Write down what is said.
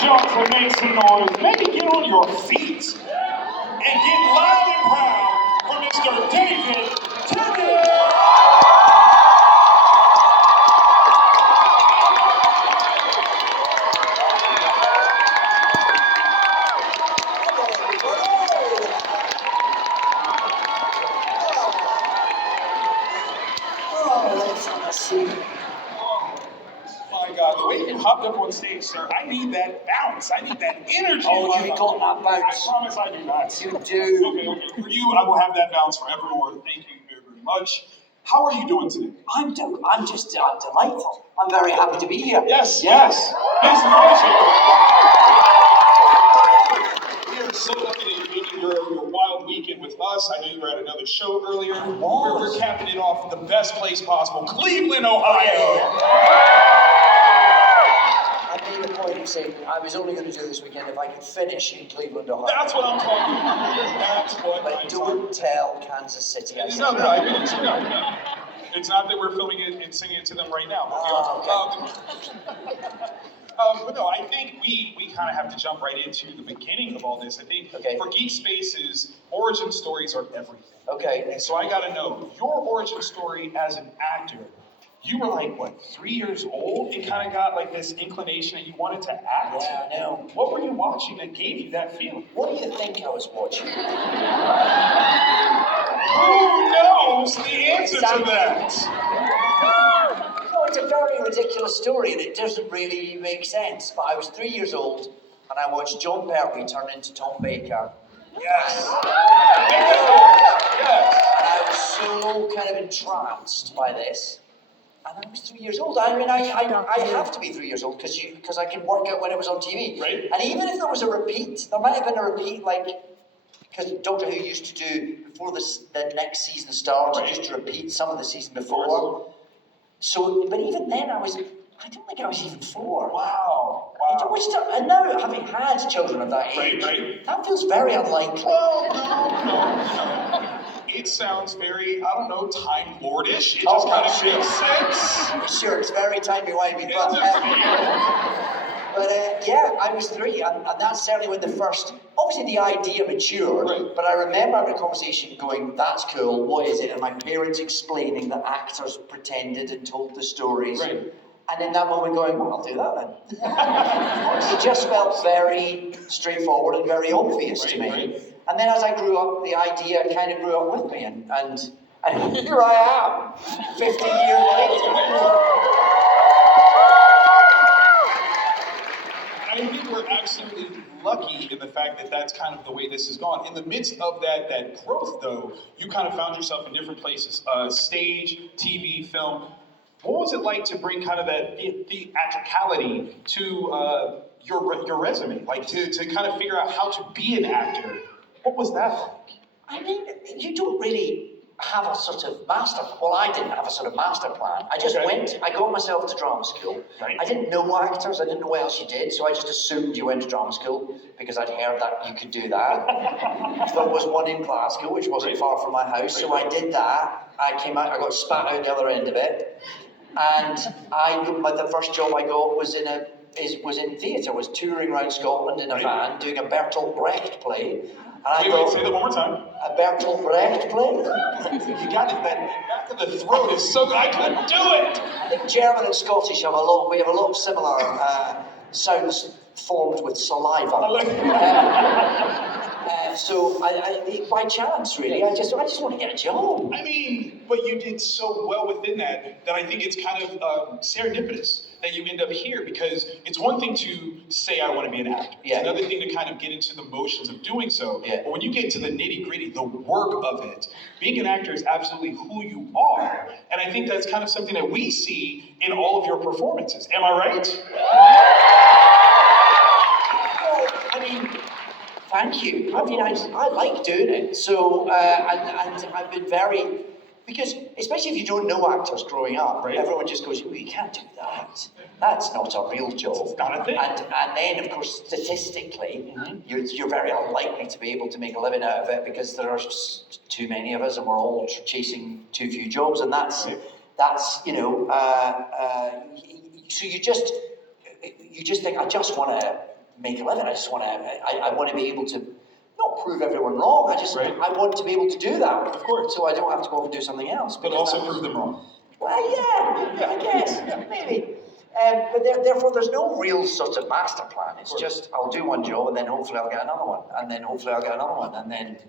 Johnson, make some noise. Maybe get on your feet and get loud and proud for Mr. David Tennant. My God, the way you hopped up on stage, sir, I need that bounce. I need that energy. Oh, you got that bounce. I promise I do not. You do. Okay. For you, I will have that bounce for everyone. Thank you very, very much. How are you doing today? I'm delightful. I'm very happy to be here. Yes. His noise here. We are so lucky that you're making your wild weekend with us. I know you were at another show earlier. We're capping it off in the best place possible, Cleveland, Ohio. I made a point of saying I was only going to do this weekend if I could finish in Cleveland, Ohio. That's what I'm talking about. That's what But don't tell Kansas City. No. It's not that we're filming it and singing it to them right now. But no, I think we kind of have to jump right into the beginning of all this. I think for Geek Spaces, origin stories are everything. Okay. And so I got to know your origin story as an actor. You were like, what, 3 years old? You kind of got like this inclination that you wanted to act? Yeah, I know. What were you watching that gave you that feeling? What do you think I was watching? Who knows the answer to that? No, it's a very ridiculous story and it doesn't really make sense. But I was 3 years old and I watched John Pertwee turn into Tom Baker. Yes. And I was so kind of entranced by this. And I was 3 years old. I mean, I have to be 3 years old because I can work out when it was on TV. Right. And even if there was a repeat, there might have been a repeat because Doctor Who used to do, before the next season started, used to repeat some of the season before. So, but even then I don't think I was even 4. Wow. And now, having had children of that age, that feels very unlikely. Well, no. It sounds very, I don't know, Time Lord-ish. It just kind of makes sense. Sure, it's very timey-wimey. But yeah, I was 3, and that's certainly when obviously the idea matured, but I remember having a conversation going, that's cool, what is it? And my parents explaining that actors pretended and told the stories. Right. And in that moment going, well, I'll do that then. It just felt very straightforward and very obvious to me. And then as I grew up, the idea kind of grew up with me, and here I am, 50 years later. I think we're absolutely lucky in the fact that that's kind of the way this has gone. In the midst of that growth, though, you kind of found yourself in different places, stage, TV, film. What was it like to bring kind of that theatricality to your resume? Like to kind of figure out how to be an actor. What was that like? I mean, you don't really have a sort of I didn't have a sort of master plan. I just went, I got myself to drama school. Right. I didn't know actors, I didn't know what else you did, so I just assumed you went to drama school because I'd heard that you could do that. There was one in Glasgow, which wasn't far from my house, so I did that. I came out, I got spat out the other end of it, and the first job I got was in theatre, was touring around Scotland in a van, doing a Bertolt Brecht play. And wait, say that one more time. A Bertolt Brecht play? You got it, that back of the throat is so good, I couldn't do it! I think German and Scottish have a lot of similar sounds formed with saliva. So by chance, really, I just want to get a job. I mean, but you did so well within that I think it's kind of serendipitous that you end up here, because it's one thing to say I want to be an actor. It's another thing to kind of get into the motions of doing so. But when you get to the nitty-gritty, the work of it, being an actor is absolutely who you are. And I think that's kind of something that we see in all of your performances. Am I right? Well, I mean, thank you. I mean, I like doing it. So, and I've been very, because especially if you don't know actors growing up, everyone just goes, well, you can't do that. That's not a real job. It's not a thing. And then, of course, statistically, you're very unlikely to be able to make a living out of it because there are too many of us and we're all chasing too few jobs. And that's you know, so you just think, I just want to make a living. I just want to. I want to be able to not prove everyone wrong. Right. I want to be able to do that. Of course. So I don't have to go off and do something else. But also prove them wrong. Well, yeah, I guess, maybe. But therefore, there's no real sort of master plan. It's just, I'll do one job, and then hopefully I'll get another one, and then hopefully I'll get another one, and then